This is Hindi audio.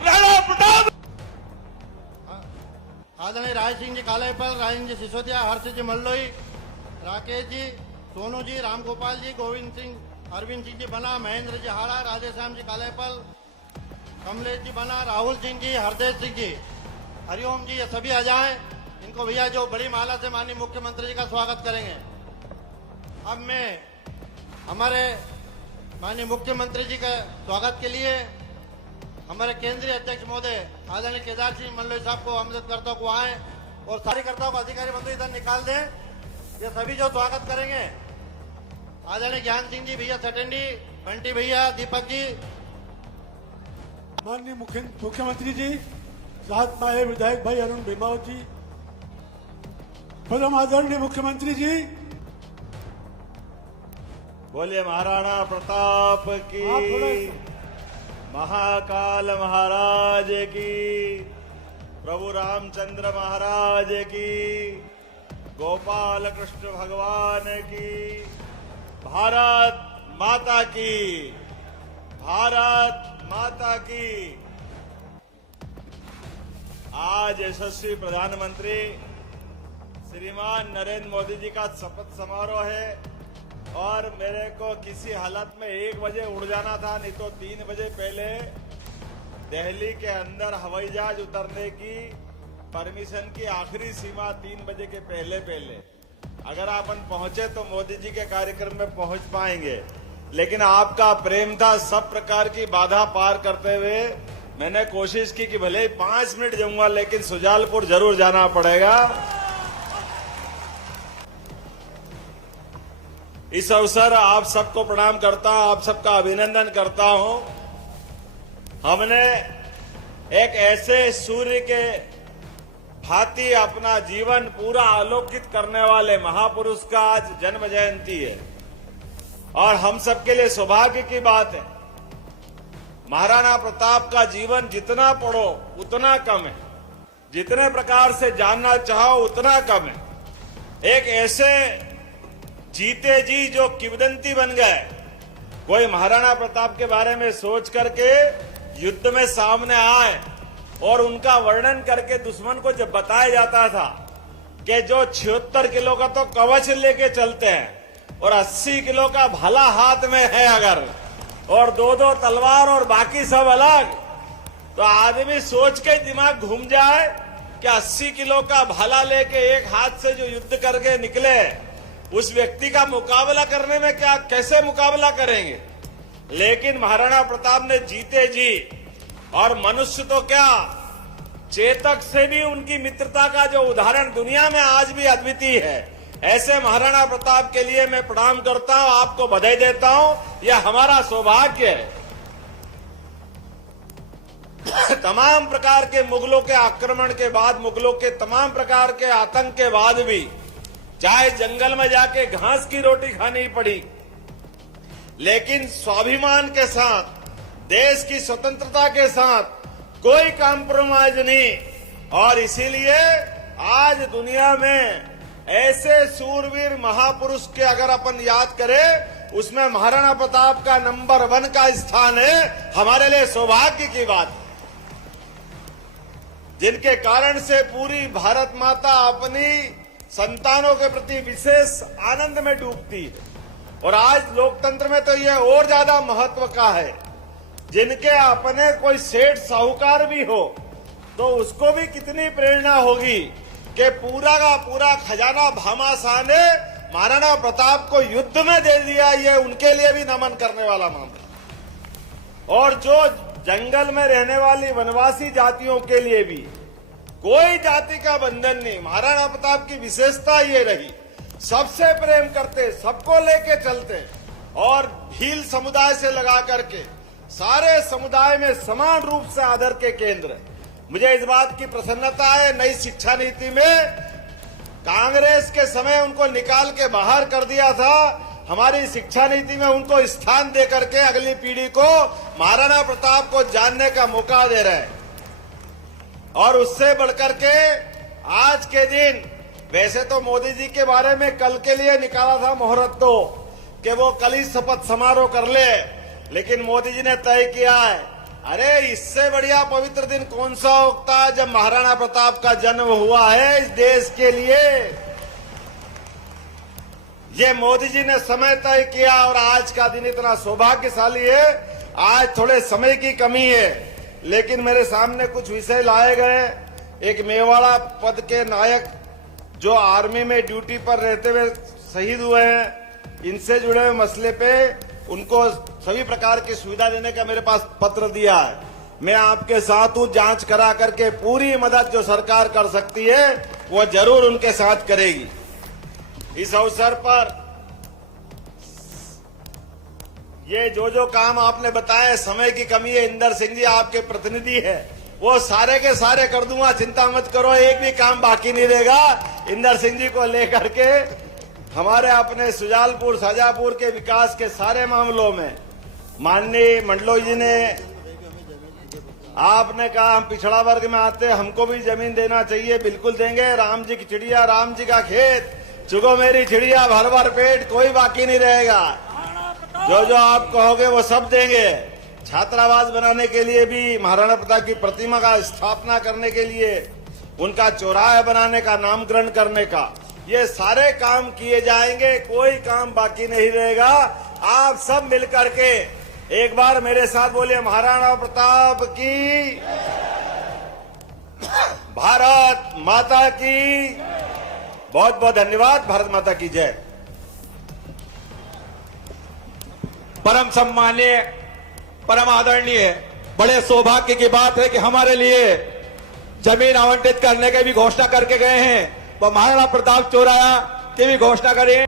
राणा प्रताप। आदरणीय राज सिंह जी कालेपल, राजेंद्र जी सिसोदिया, हर्ष जी मल्लोई, राकेश जी, सोनू जी, रामगोपाल जी, गोविंद सिंह, अरविंद सिंह जी बना, महेंद्र जी हाड़ा, राधेश्याम जी कालेपल, कमलेश जी बना, राहुल सिंह जी, हरदेव सिंह जी, हरिओम जी, ये सभी आ जाएं। इनको भैया जो बड़ी माला से माननीय मुख्यमंत्री जी का स्वागत करेंगे। अब मैं हमारे माननीय मुख्यमंत्री जी के स्वागत के लिए हमारे केंद्रीय अध्यक्ष महोदय आदरणीय केदार सिंह मल्लोई साहब को आमंत्रित करता हूँ आए और कार्यकर्ताओं को अधिकारी बंधु इधर निकाल दें। ये सभी जो स्वागत करेंगे आदरणीय ज्ञान सिंह जी, भैया सटेंडी, बंटी भैया, दीपक जी। माननीय मुख्यमंत्री जी, साथ में आए विधायक भाई अरुण भीमावत जी, परम आदरणीय मुख्यमंत्री जी, बोलिए महाराणा प्रताप की, महाकाल महाराज की, प्रभु रामचंद्र महाराज की, गोपाल कृष्ण भगवान की, भारत माता की, भारत माता की। आज यशस्वी प्रधानमंत्री श्रीमान नरेंद्र मोदी जी का शपथ समारोह है और मेरे को किसी हालत में 1 बजे उड़ जाना था, नहीं तो 3 बजे पहले दिल्ली के अंदर हवाई जहाज उतरने की परमिशन की आखिरी सीमा 3 बजे के पहले अगर अपन पहुंचे तो मोदी जी के कार्यक्रम में पहुंच पाएंगे। लेकिन आपका प्रेम था, सब प्रकार की बाधा पार करते हुए मैंने कोशिश की कि भले ही 5 मिनट जाऊंगा लेकिन सुजालपुर जरूर जाना पड़ेगा। इस अवसर आप सबको प्रणाम करता हूं, आप सबका अभिनंदन करता हूं। हमने एक ऐसे सूर्य के भांति अपना जीवन पूरा आलोकित करने वाले महापुरुष का आज जन्म जयंती है और हम सबके लिए सौभाग्य की बात है। महाराणा प्रताप का जीवन जितना पढ़ो उतना कम है, जितने प्रकार से जानना चाहो उतना कम है। एक ऐसे जीते जी जो किंवदंती बन गए। कोई महाराणा प्रताप के बारे में सोच करके युद्ध में सामने आए और उनका वर्णन करके दुश्मन को जब बताया जाता था कि जो 76 किलो का तो कवच लेके चलते हैं और 80 किलो का भाला हाथ में है अगर, और 2-2 तलवार और बाकी सब अलग, तो आदमी सोच के दिमाग घूम जाए कि 80 किलो का भाला लेके एक हाथ से जो युद्ध करके निकले उस व्यक्ति का मुकाबला करने में क्या कैसे मुकाबला करेंगे। लेकिन महाराणा प्रताप ने जीते जी, और मनुष्य तो क्या चेतक से भी उनकी मित्रता का जो उदाहरण दुनिया में आज भी अद्वितीय है, ऐसे महाराणा प्रताप के लिए मैं प्रणाम करता हूं, आपको बधाई देता हूं। यह हमारा सौभाग्य है। तमाम प्रकार के मुगलों के आक्रमण के बाद, मुगलों के तमाम प्रकार के आतंक के बाद भी, चाहे जंगल में जाके घास की रोटी खानी पड़ी, लेकिन स्वाभिमान के साथ, देश की स्वतंत्रता के साथ कोई कॉम्प्रोमाइज नहीं। और इसीलिए आज दुनिया में ऐसे सूरवीर महापुरुष के अगर अपन याद करें, उसमें महाराणा प्रताप का नंबर 1 का स्थान है। हमारे लिए सौभाग्य की बात, जिनके कारण से पूरी भारत माता अपनी संतानों के प्रति विशेष आनंद में डूबती है। और आज लोकतंत्र में तो यह और ज्यादा महत्व का है, जिनके अपने कोई सेठ साहूकार भी हो तो उसको भी कितनी प्रेरणा होगी कि पूरा का पूरा खजाना भामाशाह ने महाराणा प्रताप को युद्ध में दे दिया। ये उनके लिए भी नमन करने वाला मामला। और जो जंगल में रहने वाली वनवासी जातियों के लिए भी कोई जाति का बंधन नहीं। महाराणा प्रताप की विशेषता ये रही, सबसे प्रेम करते, सबको लेके चलते, और भील समुदाय से लगा करके सारे समुदाय में समान रूप से आदर के केंद्र। मुझे इस बात की प्रसन्नता है, नई शिक्षा नीति में कांग्रेस के समय उनको निकाल के बाहर कर दिया था, हमारी शिक्षा नीति में उनको स्थान दे करके अगली पीढ़ी को महाराणा प्रताप को जानने का मौका दे रहे हैं। और उससे बढ़कर के आज के दिन, वैसे तो मोदी जी के बारे में कल के लिए निकाला था मुहूर्त कि वो कल ही शपथ समारोह कर ले, लेकिन मोदी जी ने तय किया है अरे इससे बढ़िया पवित्र दिन कौन सा होता है जब महाराणा प्रताप का जन्म हुआ है इस देश के लिए। ये मोदी जी ने समय तय किया और आज का दिन इतना सौभाग्यशाली है। आज थोड़े समय की कमी है, लेकिन मेरे सामने कुछ विषय लाए गए। एक मेवाड़ा पद के नायक जो आर्मी में ड्यूटी पर रहते हुए शहीद हुए हैं, इनसे जुड़े हुए मसले पे उनको सभी प्रकार की सुविधा देने का मेरे पास पत्र दिया है। मैं आपके साथ हूं, जांच करा करके पूरी मदद जो सरकार कर सकती है वो जरूर उनके साथ करेगी। इस अवसर पर ये जो काम आपने बताए, समय की कमी है, इंदर सिंह जी आपके प्रतिनिधि है, वो सारे के सारे कर दूंगा, चिंता मत करो, एक भी काम बाकी नहीं रहेगा। इंदर सिंह जी को लेकर के हमारे अपने सुजालपुर शाजापुर के विकास के सारे मामलों में माननीय मंडलोई जी ने आपने कहा हम पिछड़ा वर्ग में आते, हमको भी जमीन देना चाहिए, बिल्कुल देंगे। राम जी की चिड़िया, राम जी का खेत, चुगो मेरी चिड़िया भर भर पेट, कोई बाकी नहीं रहेगा। जो आप कहोगे वो सब देंगे। छात्रावास बनाने के लिए भी, महाराणा प्रताप की प्रतिमा का स्थापना करने के लिए, उनका चौराहा बनाने का, नामकरण करने का, ये सारे काम किए जाएंगे, कोई काम बाकी नहीं रहेगा। आप सब मिलकर के एक बार मेरे साथ बोलिए, महाराणा प्रताप की, भारत माता की। बहुत बहुत धन्यवाद। भारत माता की जय। परम सम्मानीय, परम आदरणीय, बड़े सौभाग्य की बात है कि हमारे लिए जमीन आवंटित करने की भी घोषणा करके गए हैं। वो महाराणा प्रताप चौराहा की भी घोषणा करें।